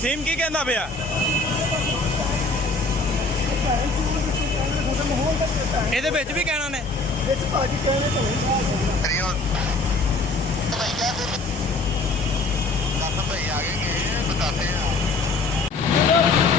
ਵਸੀਮ ਕੀ ਕਹਿੰਦਾ ਪਿਆ? ਇਹਦੇ ਵਿੱਚ ਵੀ ਕਹਿਣਾ ਨੇ ਵਿੱਚ ਭਾਜੀ ਕਹਿਣੇ ਤਾਂ भाई आगे बताते हैं